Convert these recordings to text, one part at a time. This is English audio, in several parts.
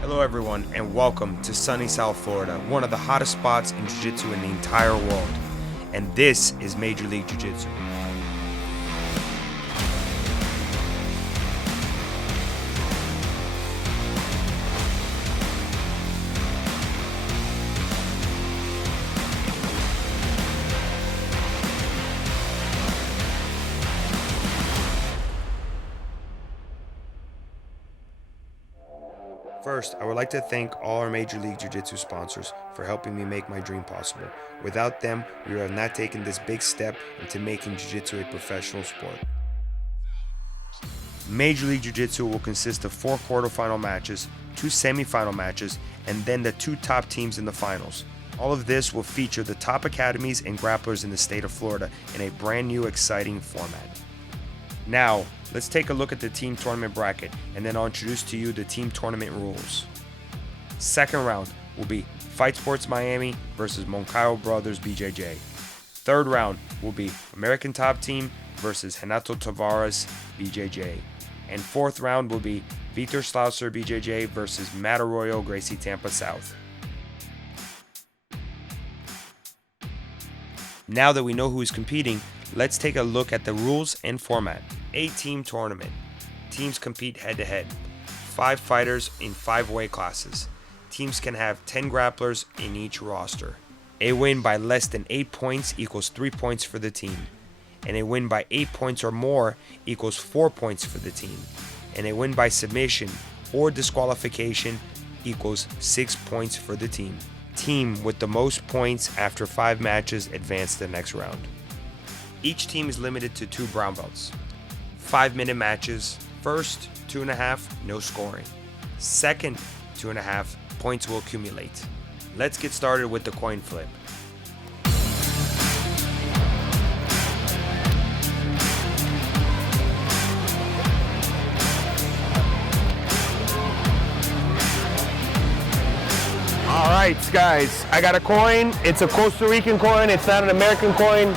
Hello everyone and welcome to sunny South Florida, one of the hottest spots in Jiu-Jitsu in the entire world. And this is Major League Jiu Jitsu. First, I would like to thank all our Major League Jiu Jitsu sponsors for helping me make my dream possible. Without them, we would have not taken this big step into making Jiu Jitsu a professional sport. Major League Jiu Jitsu will consist of 4 quarterfinal matches, 2 semifinal matches, and then the 2 top teams in the finals. All of this will feature the top academies and grapplers in the state of Florida in a brand new exciting format. Now, let's take a look at the team tournament bracket, and then I'll introduce to you the team tournament rules. Second round will be Fight Sports Miami versus Moncaio Brothers BJJ. Third round will be American Top Team versus Renato Tavares BJJ. And fourth round will be Vitor Slausser BJJ versus Matt Arroyo Gracie Tampa South. Now that we know who is competing, let's take a look at the rules and format. A team tournament. Teams compete head-to-head. 5 fighters in 5 weight classes. Teams can have 10 grapplers in each roster. A win by less than 8 points equals 3 points for the team. And a win by 8 points or more equals 4 points for the team. And a win by submission or disqualification equals 6 points for the team. Team with the most points after 5 matches advance to the next round. Each team is limited to 2 brown belts. 5-minute matches. First, 2.5, no scoring. Second, 2.5, points will accumulate. Let's get started with the coin flip. All right, guys, I got a coin. It's a Costa Rican coin. It's not an American coin.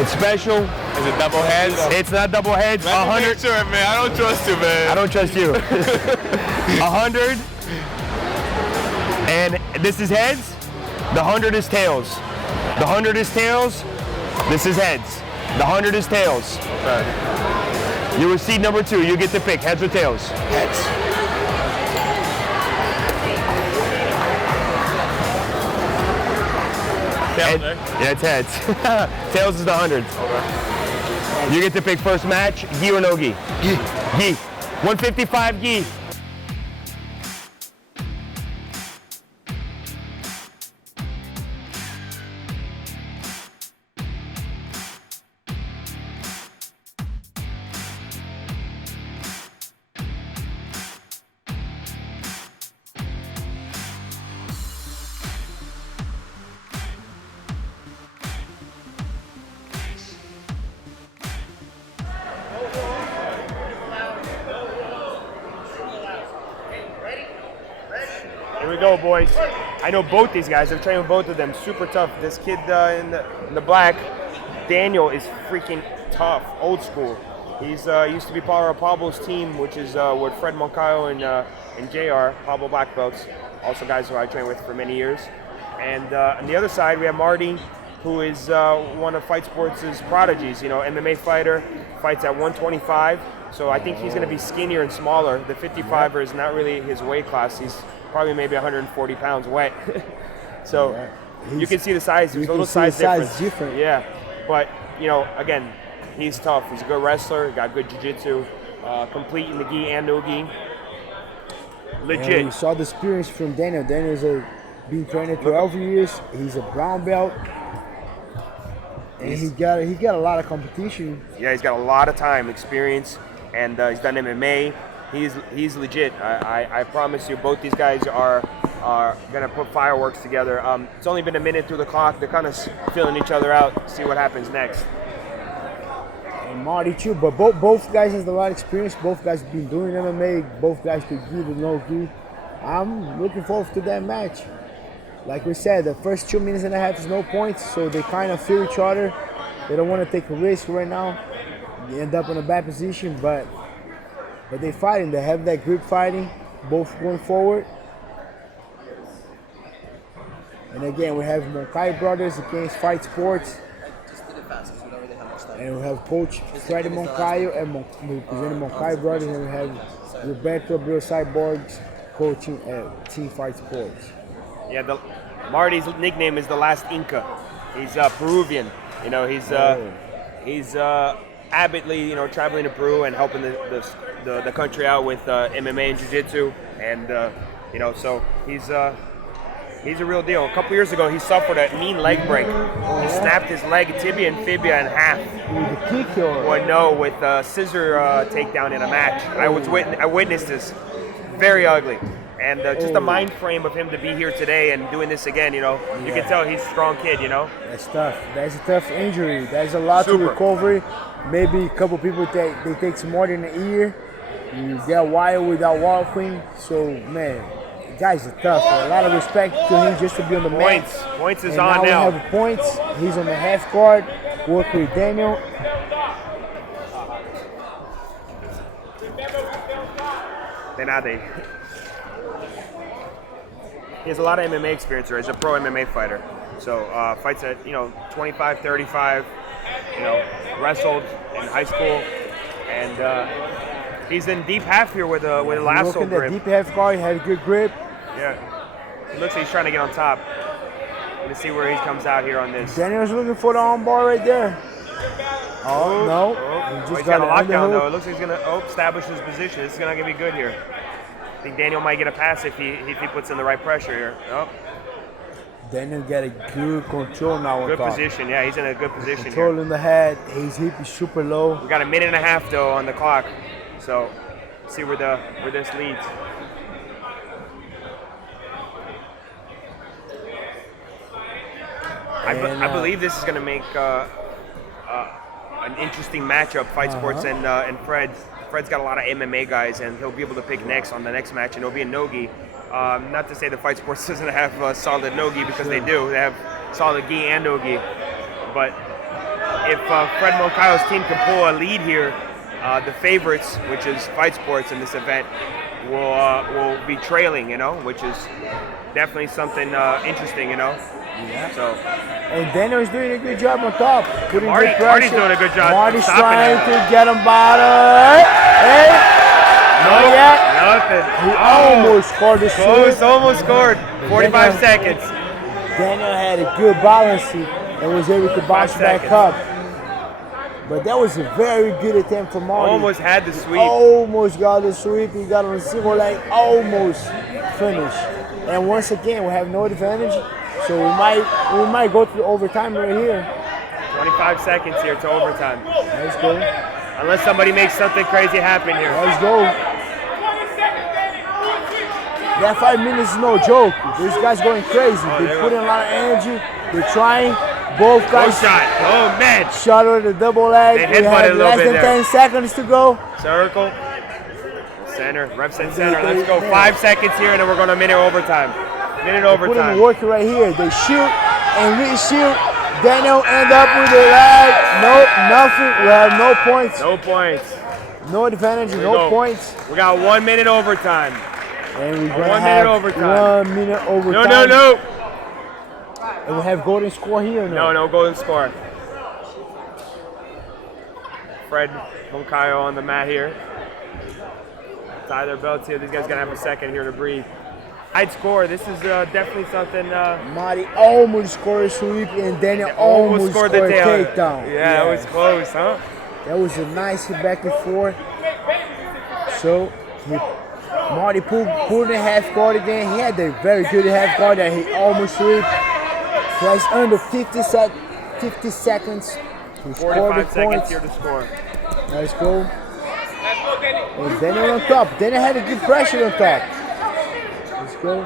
It's special. Is it double heads? It's not double heads. 100. Sure, man. I don't trust you, man. I don't trust you. 100. And this is heads. The 100 is tails. The 100 is tails. This is heads. The 100 is tails. Okay. You receive number 2. You get to pick heads or tails. Heads. Tails, Yeah, it's heads. Tails is the 100s. Okay. You get to pick first match, gi or no gi? Gi. Gi. 155 gi. Here we go, boys. I know both these guys. I've trained with both of them. Super tough. This kid in the black, Daniel, is freaking tough. Old school. He's used to be part of Pablo's team, which is with Fred Moncaio and JR, Pablo black belts. Also guys who I trained with for many years. And on the other side, we have Marty, who is one of Fight Sports' prodigies. You know, MMA fighter, fights at 125. So I think he's going to be skinnier and smaller. The 55er is not really his weight class. He's probably maybe 140 pounds wet. So you can see the size. There's a little size difference. Yeah, but you know, again, he's tough. He's a good wrestler. Got good jiu-jitsu. Complete in the gi and no gi. Legit. And we saw the experience from Daniel. Daniel's been training 12 years. He's a brown belt. And he got a lot of competition. Yeah, he's got a lot of time, experience, and he's done MMA. He's legit. I promise you, both these guys are gonna put fireworks together. It's only been a minute through the clock. They're kind of feeling each other out. See what happens next. And Marty too, but both guys has a lot of experience. Both guys have been doing MMA. Both guys could gi to no gi. I'm looking forward to that match. Like we said, the first 2 minutes and a half is no points, so they kind of feel each other. They don't want to take a risk right now. They end up in a bad position, but they're fighting. They have that grip fighting. both going forward. And again, we have Moncaio Brothers against Fight Sports. And we have Coach Freddy Moncaio and representing Moncaio Brothers, and we have Roberto Abreu Cyborgs coaching at Team Fight Sports. Yeah, Marty's nickname is the Last Inca. He's Peruvian. You know, he's avidly, you know, traveling to Peru and helping the country out with MMA and Jiu Jitsu, and you know, so he's a real deal. A couple years ago, he suffered a mean leg break. He snapped his leg, tibia and fibia, in half. With a kick or? Well, no, with a scissor takedown in a match. I witnessed this. Very ugly. And just the mind frame of him to be here today and doing this again, you know, you can tell he's a strong kid, you know. That's tough. That's a tough injury. There's a lot to recovery. Maybe a couple people they take more than a year. You get wild without walking. So man, the guys are tough. A lot of respect to him just to be on the mat. Points is and on now. We have points. He's on the half guard. Work with Daniel. He has a lot of MMA experience, or he's a pro MMA fighter. So fights at, you know, 25, 35, you know, wrestled in high school. And he's in deep half here with a lasso grip. Deep half guard, he had a good grip. Yeah. It looks like he's trying to get on top. Let's see where he comes out here on this. Daniel's looking for the arm bar right there. Oh, no. He just got a lockdown, though. It looks like he's going to establish his position. This is going to be good here. I think Daniel might get a pass if he puts in the right pressure here. Oh. Daniel got a good control now. Good position, yeah. He's in a good position control here. In the head. His hip is super low. We got a minute and a half though on the clock, so let's see where this leads. I believe this is going to make an interesting matchup. Fight Sports and Fred. Fred's got a lot of MMA guys, and he'll be able to pick next on the next match, and it'll be a no-gi. Not to say the Fight Sports doesn't have solid no-gi, because they do. They have solid gi and no-gi. But if Fred Moncaio's team can pull a lead here, the favorites, which is Fight Sports in this event, will be trailing, you know, which is definitely something interesting, you know. Yeah. So. And Daniel's doing a good job on top. Putting good pressure. Marty's doing a good job. Marty's trying to get him bottom. Hey! Not yet. Nothing. He almost scored the sweep. Almost scored. 45 seconds. Daniel had a good balance and was able to bounce back up. But that was a very good attempt from Marty. Almost had the sweep. Almost got the sweep. He got on a single leg. Almost finished. And once again, we have no advantage. So we might go to overtime right here. 25 seconds here to overtime. Let's go. Unless somebody makes something crazy happen here. Let's go. That 5 minutes is no joke. These guys going crazy. They're putting a lot of energy. They're trying. Both guys. Shot. Oh man. Shot with a double leg. We have less than 10 seconds to go. Circle. Center. Rep set center. Let's go. 5 seconds here, and then we're going to minute overtime. Minute overtime. Putting the work right here. They shoot and reshoot. Daniel end up with a leg. Nope, nothing. We have no points. No points. No advantage. No points. We got 1 minute overtime. And we're gonna have 1 minute overtime. No. And we have golden score here. No golden score. Fred Moncaio on the mat here. Tie their belts here. These guys gotta have a second here to breathe. I'd score. This is definitely something. Marty almost scored a sweep, and Daniel almost scored a takedown. Yeah, that was close, huh? That was a nice hit back and forth. So Marty pulled the half guard again. He had a very good half guard that he almost sweep. He has under 50 seconds to score the 45 seconds points. here to score. Let's go. And Daniel on top. Daniel had a good pressure on top. Let's go.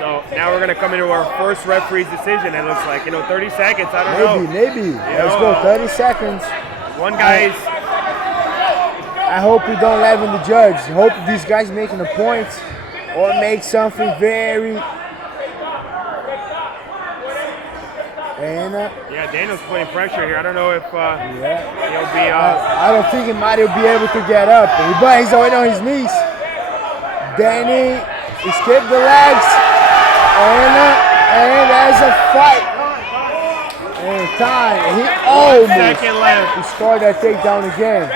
So now we're going to come into our first referee's decision. It looks like, 30 seconds. I don't know. Maybe. Let's go. 30 seconds. One guy's. I hope we don't laugh in the judge. I hope these guys making the points or make something very. And Yeah, Daniel's putting pressure here. I don't know if yeah, he'll be. I don't think Mario will be able to get up, but he's already on his knees. Danny escaped the legs, and there's a fight. And time, he almost second left. he scored that takedown again.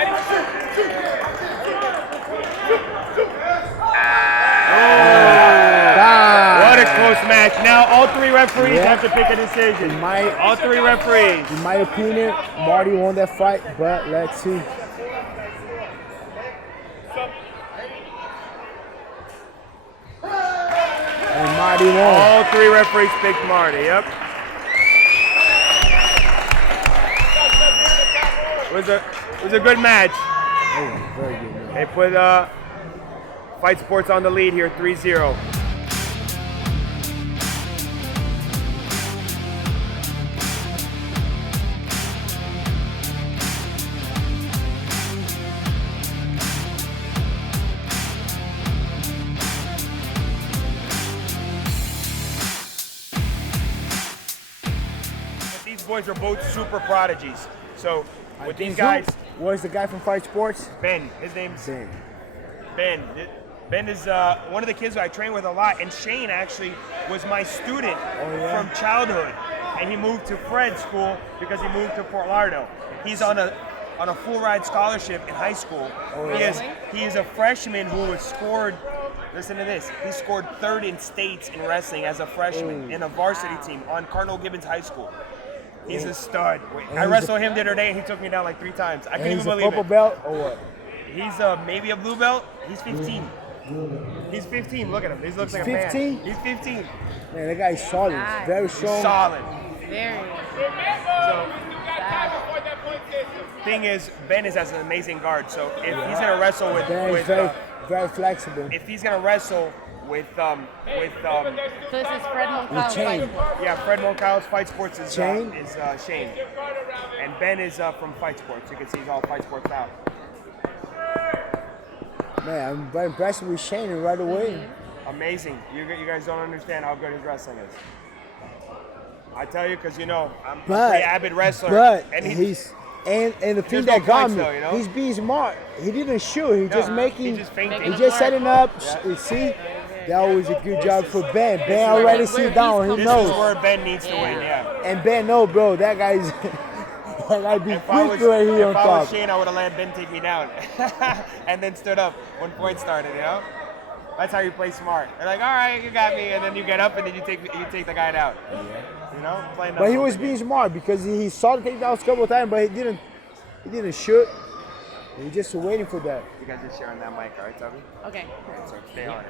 What a close match. Now all three referees have to pick a decision. All three referees. In my opinion, Marty won that fight, but let's see. And Marty won. All three referees picked Marty, yep. It was a good match. Oh, very good, man. They put Fight Sports on the lead here, 3-0. These boys are both super prodigies. So with these guys, Where's the guy from Fight Sports? Ben, his name's Ben. Ben. Ben is one of the kids who I train with a lot, and Shane actually was my student from childhood, and he moved to Fred's school because he moved to Fort Lauderdale. He's on a full ride scholarship in high school. He is a freshman who has scored. Listen to this. He scored third in states in wrestling as a freshman in a varsity team on Cardinal Gibbons High School. He's a stud. I wrestled him the other day, and he took me down like 3 times. I couldn't even believe it. He's a purple belt or what? He's maybe a blue belt. He's 15. He's 15. Look at him. He looks like 15? a man. He's 15. Man, that guy's solid. Nice. Very strong. Solid. Very. So, thing is, Ben has an amazing guard. So if he's gonna wrestle with, Ben is very flexible. if he's gonna wrestle with So this is Fred Moncaio. Chain. yeah, Fred Moncaio's Fight Sports is Shane? Shane, and Ben is from Fight Sports. You can see he's all Fight Sports now. Man, I'm very impressed with Shane right away. Amazing. You guys don't understand how good his wrestling is. I tell you, because I'm a pretty avid wrestler. But and he's and the thing There's no that got points me, though, you know? he's being smart. He didn't shoot. He just making. He just feinted. He just setting up. You see, that was a good job for Ben. Ben already sit down. He This is knows. where Ben needs to win. Yeah. And Ben, no, bro, that guy's. That guy be If I quick right here on was top. Shane, I would have let Ben take me down, and then stood up when point started. That's how you play smart. They're like, all right, you got me, and then you get up and then you take the guy down. Playing. But he was being smart because he saw the takedowns a couple of times, but he didn't shoot. He was just waiting for that. You guys are sharing that mic, all right, Tubby? Okay. So stay on it.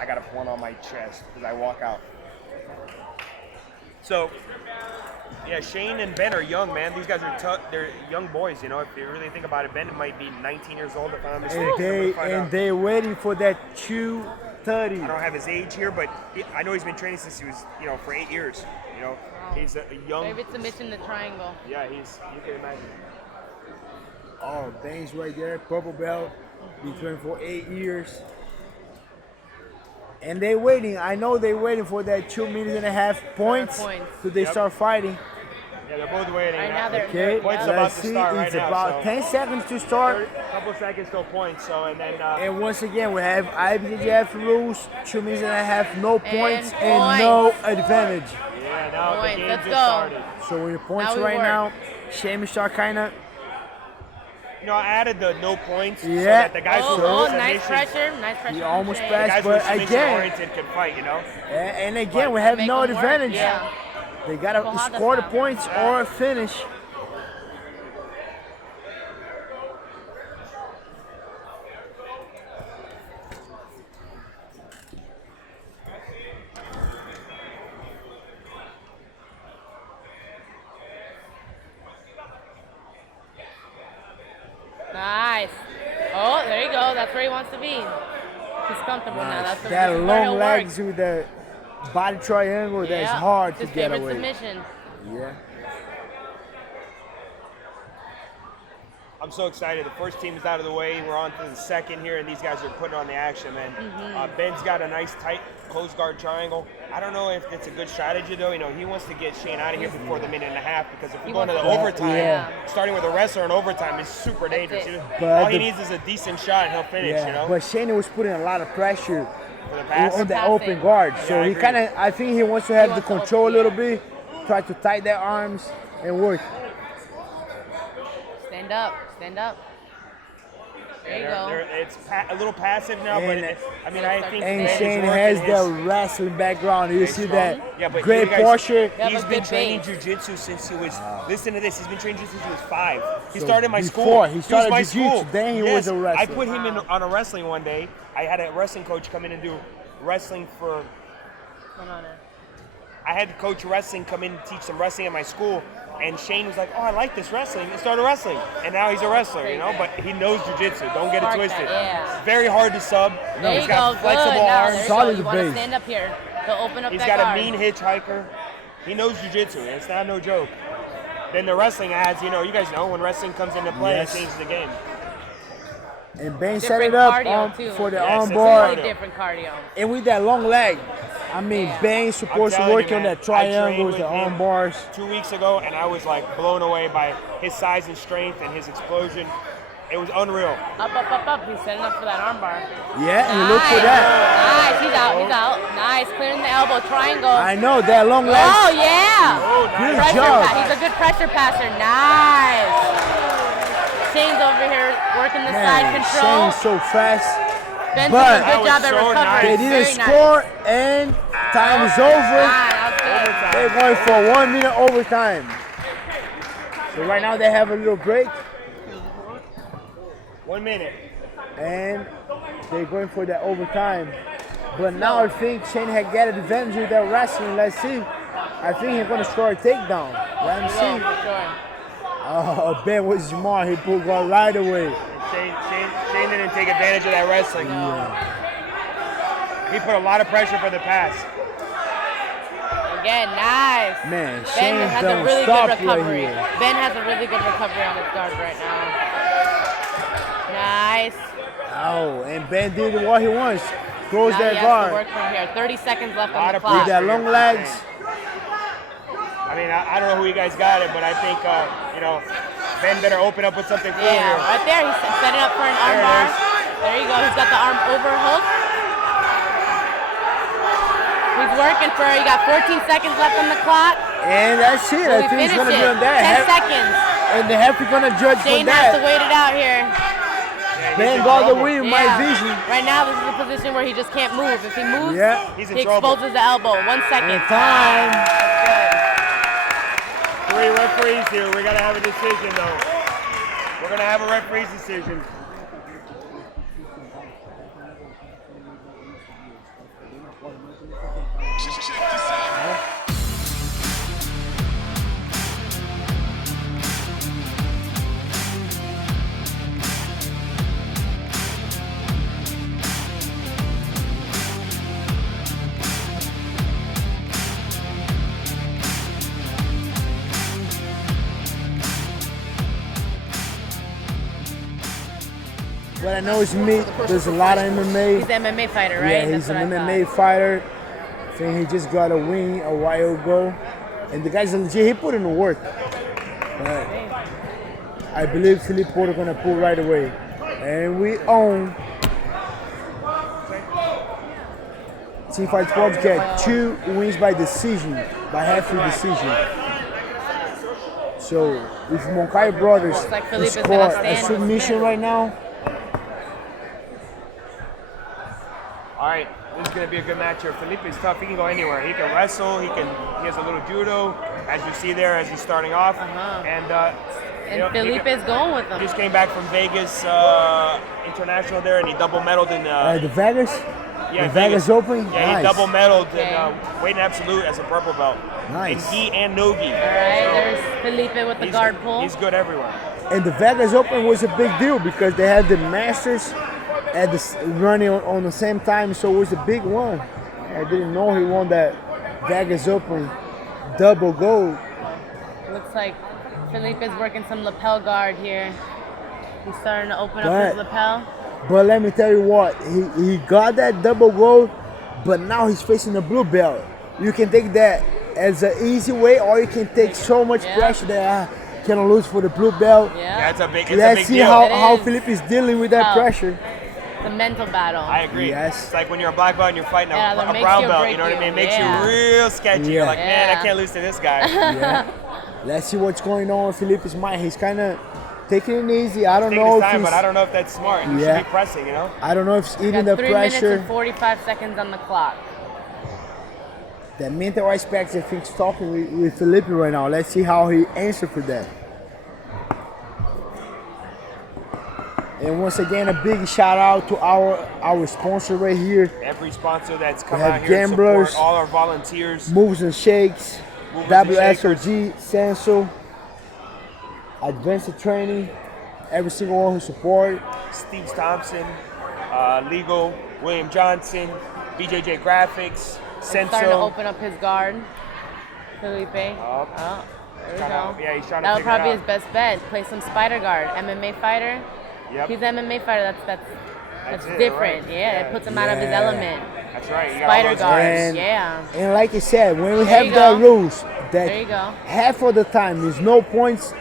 I got one on my chest because I walk out. So, yeah, Shane and Ben are young, man. These guys are tough. They're young boys, If you really think about it, Ben might be 19 years old if I'm not mistaken. And they're waiting for that 230. I don't have his age here, but I know he's been training since he was, for 8 years. He's a young. Maybe it's a mission, the triangle. Yeah, you can imagine. Oh, Ben's right there, purple belt. Been training for 8 years. And they're waiting. I know they're waiting for that 2.5 minutes points till they start fighting. Yeah, they're both waiting. Right now they're Okay, Points about let's to see. start right It's now, about so 10 seconds to start. A couple seconds till points. So and then. And once again, we have IBJJF rules: 2.5 minutes, no points, And and no advantage. Yeah, now the Points, game let's just go. started. So when your points Now we right work. now, Shane start kind of. I added the no points so Yeah. that the guys who Oh, are nice pressure. Nice pressure. He from almost Shane. passed. guys who are But submission again- oriented can fight, And again, we have Make no them work, advantage. Yeah. They gotta Kohada score the style. points or finish. Nice. Oh, there you go. That's where he wants to be. He's comfortable now. That's the That this is where long he'll legs work. with the body triangle, that's Yeah. hard to His get favorite away. submission. Yeah. I'm so excited. The first team is out of the way. We're on to the second here, and these guys are putting on the action, man. Ben's got a nice, tight, close guard triangle. I don't know if it's a good strategy, though. You know, he wants to get Shane out of here before the minute and a half, because if we go into the overtime, starting with a wrestler in overtime is super dangerous. All he needs is a decent shot, and he'll finish, you know? But Shane was putting a lot of pressure For the pass. on the open guard. So he kind of, I think he wants to have the control a little bit, try to tighten their arms and work. Stand up. Stand up. There you go. It's a little passive now, but I mean, I think And Ben Shane is has working the wrestling background. You see that but great you guys- posture. He's been training jiu-jitsu since he was, listen to this, he's been training jiu-jitsu since he was 5. He started my school. He started my jiu-jitsu, school. then he was a wrestler. I put him on a wrestling one day. I had a wrestling coach come in and do wrestling for, Hold on. I had coach wrestling come in and teach some wrestling at my school. And Shane was like, oh, I like this wrestling. And started wrestling. And now he's a wrestler, you know? But he knows jiu-jitsu. Don't get it twisted. Yeah. Very hard to sub. There He's you got go. flexible Good. Now, arms. there you go. Solid You want to base. stand up here. He'll open up He's that got guard. a mean hitchhiker. He knows jiu-jitsu. It's not no joke. Then the wrestling adds, you know, you guys know when wrestling comes into play, Yes. it changes the game. And Ben set Different it up cardio, too. for the Yes, arm it's bar. Really different cardio. And with that long leg, I mean, Yeah. Ben's supposed to telling work you, on man, that I trained triangles, with the arm him bars. 2 weeks ago, and I was like blown away by his size and strength and his explosion. It was unreal. Up. He's setting up for that armbar. Yeah, and look for that. Nice. He's out. Nice. Clearing the elbow. Triangle. I know, that long leg. Oh, yeah. Oh, nice. Good Pressure job. He's a good pressure passer. Nice. Shane's over here working the side Man, control. Shane's so fast. Ben's but- doing a That good was job at so recovering. nice. They Very didn't nice. score, and time is over. That was good. Overtime. They're going for 1 minute overtime. So right now they have a little break, 1 minute. and they're going for that overtime. But now I think Shane had got advantage with that wrestling. Let's see. I think he's going to score a takedown. Let him He will, see. for sure. Oh, Ben was smart. He pulled one right away. Shane didn't take advantage of that wrestling. He put a lot of pressure for the pass. Again, nice. Man, Ben Shane has a don't really stop good recovery. right here. Ben has a really good recovery on his guard right now. Nice. Oh, and Ben did what he wants. Close Now that he has to guard. work from here. 30 seconds left Lot on the of With clock. that long legs. I mean, I don't know who you guys got it, but I think, you know, Ben better open up with something cool Yeah, here. right there. He's setting up for an There it armbar. is. There you go. He's got the arm overhook. He's working for it. You got 14 seconds left on the clock. And that's it. Will I he think he's finish going to it? be on that. 10 seconds. And the ref is going to judge Shane for has to that. wait it out here. Yeah, he's Ben in got the trouble. win, my vision. Right now, this is a position where he just can't move. If he moves, Yeah. He's in he trouble. exposes the elbow. 1 second. And time. 3 referees here. We gotta have a decision, though. We're gonna have a referee's decision. What I know is me. There's a lot of MMA. He's an MMA fighter, right? Yeah, he's That's an what I MMA thought. fighter. I think he just got a win a while ago. And the guy's legit, he put in the work. But I believe Philippe Porter gonna pull right away. And we own Team Fight 12 get 2 wins by decision, by half a decision. So if Moncaio Brothers Looks like Philippe is score gonna a stand submission with right now, All right, this is gonna be a good match here. Felipe is tough. He can go anywhere. He can wrestle. He has a little judo, as you see there, as he's starting off. And you know, Felipe is going with he him. just came back from Vegas International there, and he double medaled in the Vegas, yeah, the Vegas Open, Yeah, nice. he double medaled Okay. in weight and absolute as a purple belt. Nice. In gi and no gi. All right, there's Felipe with the He's- guard pull. He's good everywhere. And the Vegas Open was a big deal because they had the Masters at running on the same time, so it was a big one. I didn't know he won that Vegas Open double gold. Looks like Felipe is working some lapel guard here. He's starting to open up his lapel. But let me tell you what, he got that double gold, but now he's facing a blue belt. You can take that as an easy way, or you can take so much pressure that I can lose for the blue belt. Yeah, it's a big Let's see deal. how Felipe is dealing with that pressure. The mental battle. I agree. Yes. It's like when you're a black belt and you're fighting a that makes brown you belt, break you know what I mean? It you. makes you real sketchy. You're like, man, I can't lose to this guy. Yeah. Let's see what's going on with Felipe's mind. He's kind of taking it easy. I don't Taking know his if time, he's, but I don't know if that's smart. You should be pressing, you know? I don't know if it's even the 3 minutes pressure. and 45 seconds on the clock. The mental aspects, I think, is talking with Felipe right now. Let's see how he answers for that. And once again, a big shout out to our sponsor right here. Every sponsor that's come We have out here and Gamblers, support all our volunteers. Moves and Shakes, Movers and Shakers. WSOG, Senso, Advanced Training, every single one who support. Steve Thompson, Legal, William Johnson, BJJ Graphics, Starting to Senso. open up his guard. Felipe. There we go. Yeah, he's trying to That would figure probably it be his best bet. Play some spider guard. MMA fighter. Yep. He's an MMA fighter. That's it, different. right? Yeah, it puts him out of his element. That's right. You got all Spider those guard. guys. And like I said, when we There have you that go. rules, There you that go. half of the time there's no points,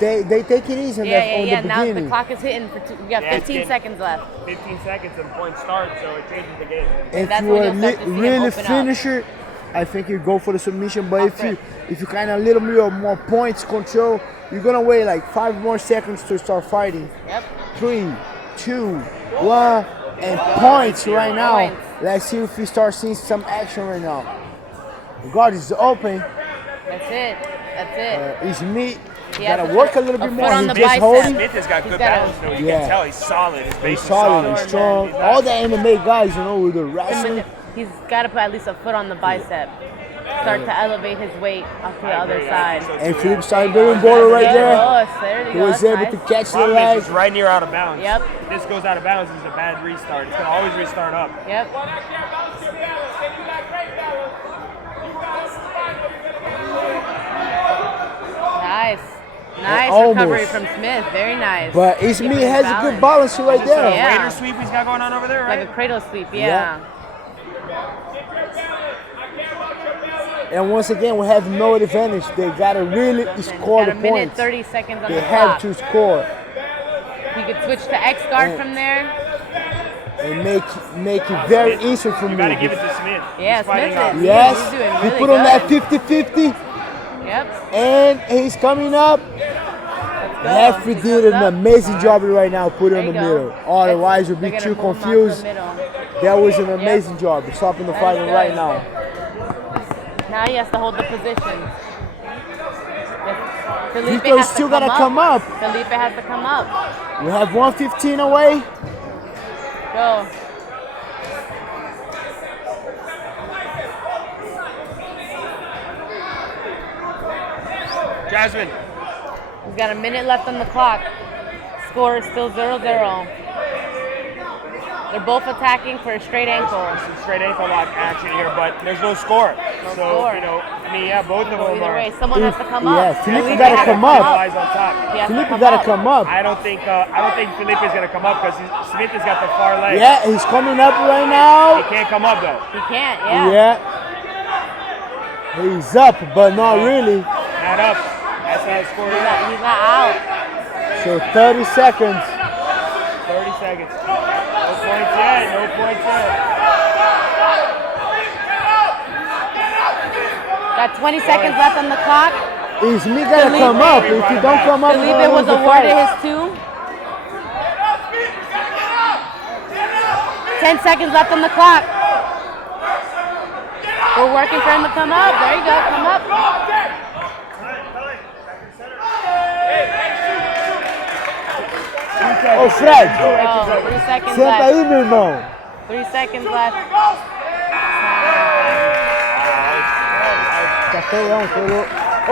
they take it easy on the Now beginning. the clock is hitting for we got 15 seconds left. 15 seconds and point start, so it changes the game. If That's you're when a you'll start to see him really open up. finisher, I think you go for the submission. But Off if you kind of a little bit more points control, you're gonna wait like 5 more seconds to start fighting. Yep. 3, 2, 1, and points right now. Points. Let's see if we start seeing some action right now. The guard is open. That's it. That's it. It's me. He has Gotta a work foot- a little a bit foot more. on He the just bicep. holding. Smith has got He's good got a- balance, though. You Yeah. can tell he's solid. His base He's is solid, solid. he's strong. All the MMA guys, you know, with the wrestling. He's got to put at least a foot on the bicep. Start to elevate his weight up to the other side. And Felipe started doing border right there. There you He go. was That's able nice. to catch the Problem leg. is it's right near out of bounds. Yep. If this goes out of bounds, it's a bad restart. It's gonna always restart up. Yep. Nice recovery Almost. from Smith. Very nice. But Keeping Ismi his has a good balance right Is this a there. Yeah. Raider sweep he's got going on over there, right? Like a cradle sweep, yeah. And once again, we have no advantage. They gotta really score Got the a minute, points. 30 seconds on They the have clock. to score He could switch to X guard from there. and make it very easy for You me. gotta give it to Smith. Yeah, He's fighting Smith off. is. Yes, He's doing he really put on that good. 50-50, Yep. and he's coming up. Let's go. Referee He did comes an up. amazing job right now, put it There in the you go. middle. Otherwise, you'll be They're too gonna move him out to the confused. middle. That was an amazing job, stopping the That fighting is right good. now. Now he has to hold the position. Felipe Vito's has to still gotta come up. Felipe has to come up. We have 1:15 away. Go. Jasmine. He's got a minute left on the clock. Score is still 0-0. They're both attacking for a straight ankle. Some straight ankle lock action here, but there's no score. No so, score. you know, I mean, yeah, both of So them either are. way, someone has to come up. Yeah, Felipe Felipe gotta has to come up. Eyes on top. He has to Felipe come gotta up. come up. I don't think Felipe is gonna come up because Smith has got the far leg. Yeah, he's coming up right He now. can't come up though. He can't, yeah. Yeah. He's up, but not really. Not up. That's how the score is. He's not out. So 30 seconds. 30 seconds. No points yet. No points yet. Got 20 seconds left on the clock. Is me gotta come up. If you don't come up, you're Felipe gonna was lose the awarded fight. his 2. 10 seconds left on the clock. We're working for him to come up. There you go. Come up. Ô Fred, Oh, 3 seconds senta left. aí, meu irmão. 3 seconds left. Tá feião, feião.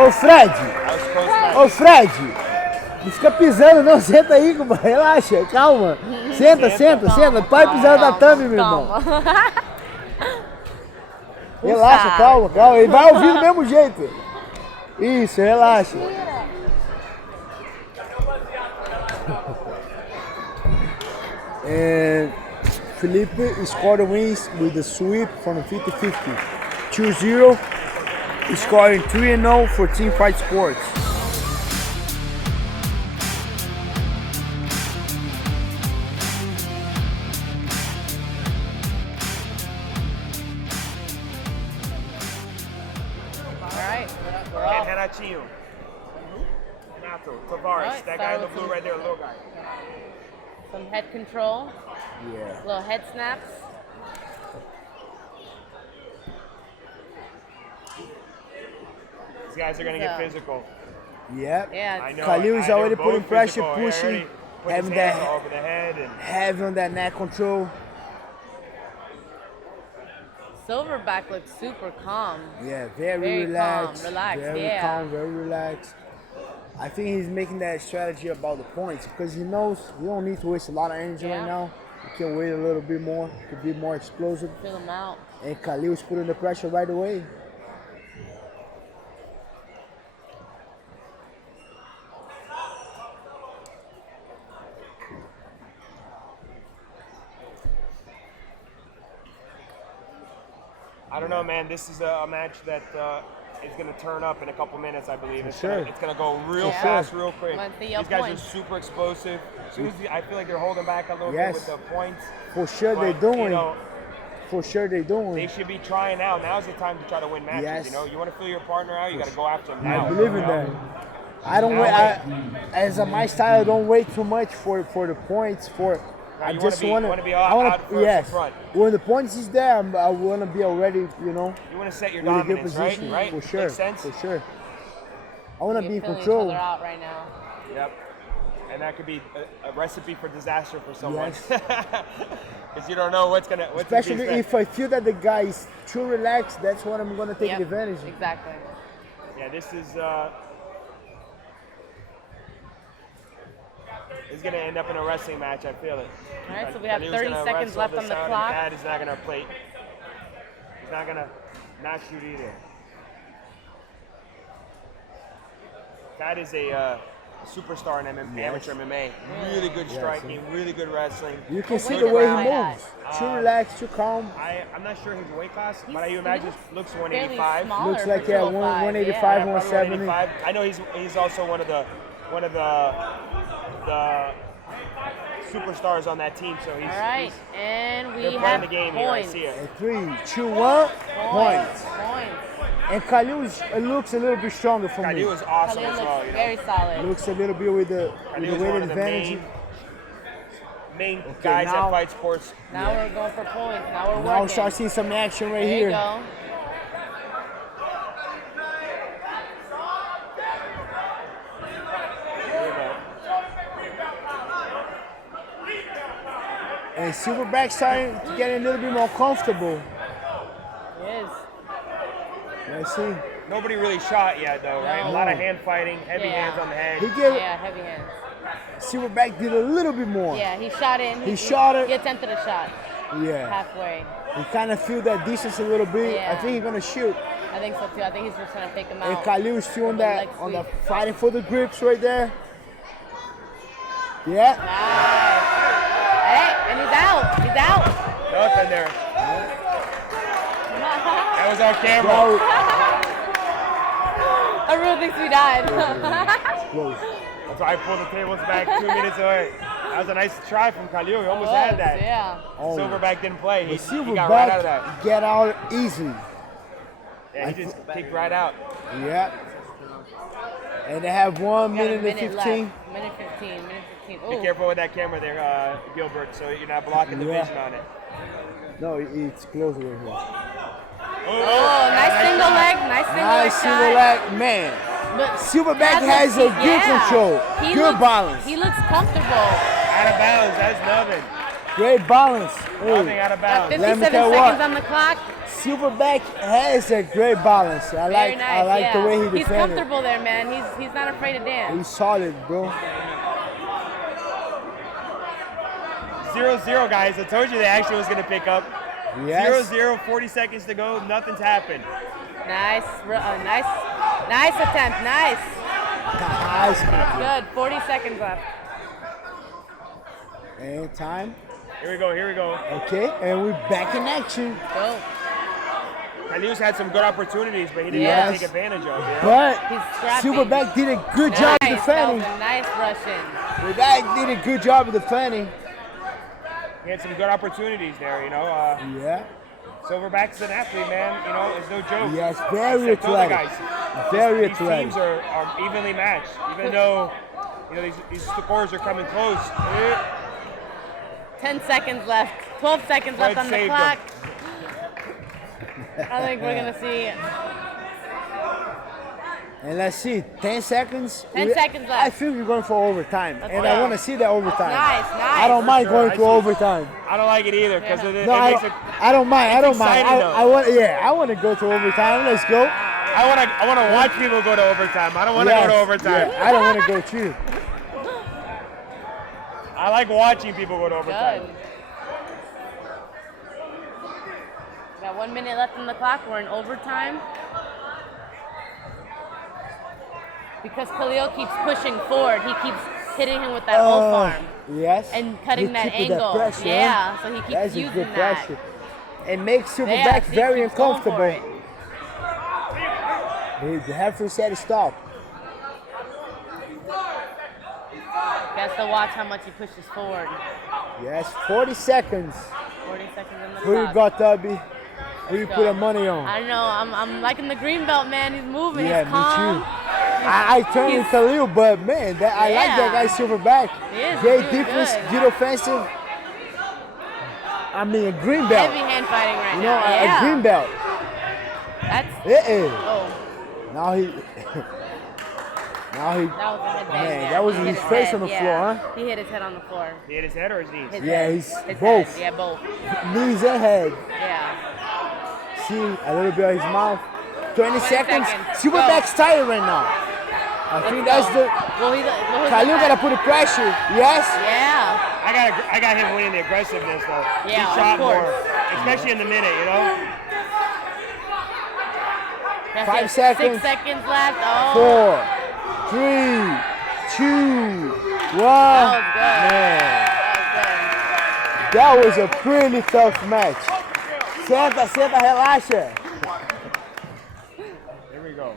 Ô Fred, I was close enough. ô Fred. Não fica pisando não, senta aí, compadre. Relaxa, calma. Senta, senta, senta. Pai pisando na thumb, meu irmão. Calma. Relaxa, calma, calma. Ele vai ouvir do mesmo jeito. Isso, relaxa. And Felipe scored the wins with the sweep from the 50-50. 2-0. He scored 3-0 for Team Fight Sports. Alright, we're And off. Henachinho. Renato, Tavares, Alright, that start guy in the with blue some- right there, little guy. Some head control, Yeah. little head snaps. These guys are gonna get So- physical. Yep. Yeah, I know. Khalil is I know already both putting pressure, physical. He pushing, already put having his hands that- all over the head and Having on that neck control. Silverback looks super calm. Yeah, very Very relaxed. calm, relaxed, very yeah. calm, very relaxed. I think he's making that strategy about the points because he knows he don't need to waste a lot of energy Yeah. right now. He can wait a little bit more to be more explosive. Fill them out. And Khalil's putting the pressure right away. I don't know, man. This is a match that is going to turn up in a couple minutes, I believe. It's sure. gonna go real Yeah. fast, real quick. Let's see These your guys points. are super explosive. As soon as I feel like they're holding back a little Yes. bit with the points. For sure But, they're doing. You know, For sure they're doing. they should be trying now. Now's the time to try to win matches. Yes. You know, you want to feel your partner out, you got to go after them now. I believe in you know? that. I don't wait. As a my style, I don't wait too much for the points. I you just wanna want be out first yes. in front. When the points is there, I want to be already, You want to set your with a good dominance, right? position. Right? For sure. Makes sense? For sure. I want to You're be in filling control. each other out right now. Yep. And that could be a recipe for disaster for someone. Yes. Because you don't know what's to be Especially expected. if I feel that the guy is too relaxed, that's what I'm gonna take Yep, advantage of. Exactly. Yeah, this is going to end up in a wrestling match. I feel it. All right, so we have Khalil's 30 gonna seconds wrestle left this on the out, and clock. Thad is not going to play. He's not going to not shoot either. Thad is a superstar in amateur MMA. Really good striking, really good wrestling. You can see where the did way that he at? moves. Too relaxed, too calm. I'm not sure his weight class, but I He imagine looks looks fairly 185. smaller Looks for like, yeah, 205, 185, Yeah, probably 170. 185. I know he's also one of the superstars on that team. So he's All right, and we they're playing have the game here. I points. see it. And 3, 2, 1, points. Points. And Khalil looks a little bit stronger for me. Khalil is awesome Khalil as looks well. You know? very solid. Looks a little bit with the Khalil is weight one of the advantage. main guys now- at Fight Sports. Now we're going for points. Now we're Now we working. start seeing some action right there here. you go. There you go. And Silverback starting to get a little bit more comfortable. He is. Let's see. Nobody really shot yet, though, right? A No. lot of hand fighting, heavy Yeah. hands on the head. He gave Yeah, heavy hands. Silverback did a little bit more. Yeah, he shot in. He shot it. He attempted a shot Yeah. halfway. He kind of feel that distance a little bit. I Yeah. think he's gonna shoot. I think so too. I think he's just trying to take him And out. Khalil is still on With the that, leg on the sweep. fighting for the grips right there. Yeah. Nice. Hey, and he's out. He's out. Nothing there. That was on camera. Bro, Everyone thinks we died. close. That's why I pulled the tables back 2 minutes away. That was a nice try from Khalil. He almost Was, had that. Yeah. Oh. Silverback didn't play. But He got right out of that. Silverback get out easily. Yeah, he just kicked right out. Yeah. And they have 1 Got a minute and 15. left. Minute 15. Minute 15. Be Ooh. careful with that camera there, Gilbert, so you're not blocking the Yeah. vision on it. No, it's close right here. Oh, nice single leg. Nice single leg Nice shot. single leg, man. But Silverback has a good control, He good looks, balance. He looks comfortable. Out of bounds, that's nothing. Great balance. Nothing Hey, out of Got bounds. Let me 57 tell you seconds what. on the clock. Silverback has a great balance. I Very like nice. I like yeah. the way he He's defended. comfortable there, man. He's not afraid to dance. He's solid, bro. 0-0, guys. I told you the action was going to pick up. Yes. 0-0, 40 seconds to go. Nothing's happened. Nice attempt. Nice. Nice. Good. 40 seconds left. And time. Here we go, here we go. Okay, and we're back in action. Go. Khalil's had some good opportunities, but he didn't Yes. take advantage of it. But He's scrappy. Silverback did a good job Nice, defending. Delvin, nice Russian. Silverback did a good job of defending. He had some good opportunities there, you know. Yeah. Silverback's an athlete, man. You know, it's no joke. Yes, very Except other athletic. guys. Very These athletic. teams are evenly matched, even though you know these scores are coming close. 10 seconds left. 12 seconds left Fred on the saved clock. him. I think we're gonna see. And let's see, 10 seconds. 10 seconds left. I feel we're going for overtime, Let's and go. I want to see that overtime. Nice, nice. I don't mind sure, going I to see. overtime. I don't like it either because Yeah. it No, I makes don't, it. I don't mind. I it's don't mind. exciting, though. I want to go to overtime. Let's go. I want to watch people go to overtime. I don't want to go to overtime. Yeah, I don't want to go too. I like watching people go to overtime. Good. Got 1 minute left on the clock. We're in overtime. Because Khalil keeps pushing forward, he keeps hitting him with that off arm Yes. and cutting He that keep angle. pressure, Yeah, huh? so he keeps That's a using good that. pressure. It makes Yeah, Silverback see, very keeps going for uncomfortable. it. The referee said to stop. Has to watch how much he pushes forward. Yes, 40 seconds. 40 seconds on the Who you clock. got, Tubby? Who you Go. put a money on? I don't know. I'm liking the green belt, man. He's moving. Yeah, He's me calm. too. I turned with He's- Khalil, but man, I like that Yeah. guy Silverback. He is Great doing defense, good. good offensive. I mean, a green belt. Heavy hand fighting right You know, now. a Yeah. green belt. That's. Oh. Oh, Now he. Now he. that was a headbang. Man, yeah. that was He hit his face head, on the yeah. floor, huh? He hit his head on the floor. He hit his head or his knees? His Yeah, head. he's His both. Head. Yeah, both. Knees and head. Yeah. See a little bit of his mouth. 20 seconds. seconds. Silverback's tired right now. I think that's the. Well, Khalil gotta put the pressure. Yes. Yeah. I got him winning the aggressiveness though. Yeah, he of shot course. more, especially in the minute, you know. That's 5 it. seconds. 6 seconds left. Oh. 4, 3, 2, 1. That was good. Man, That that was a pretty tough match. Senta, relaxa. Here we go.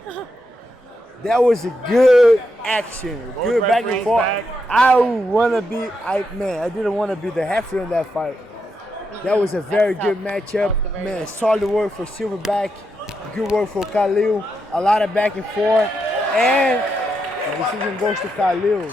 That was a good action. Both Good back and referees forth. back. I didn't want to be the referee in that fight. That was a very That's good tough. matchup. That was very Man, good. solid work for Silverback. Good work for Khalil. A lot of back and forth. And the decision goes to Khalil.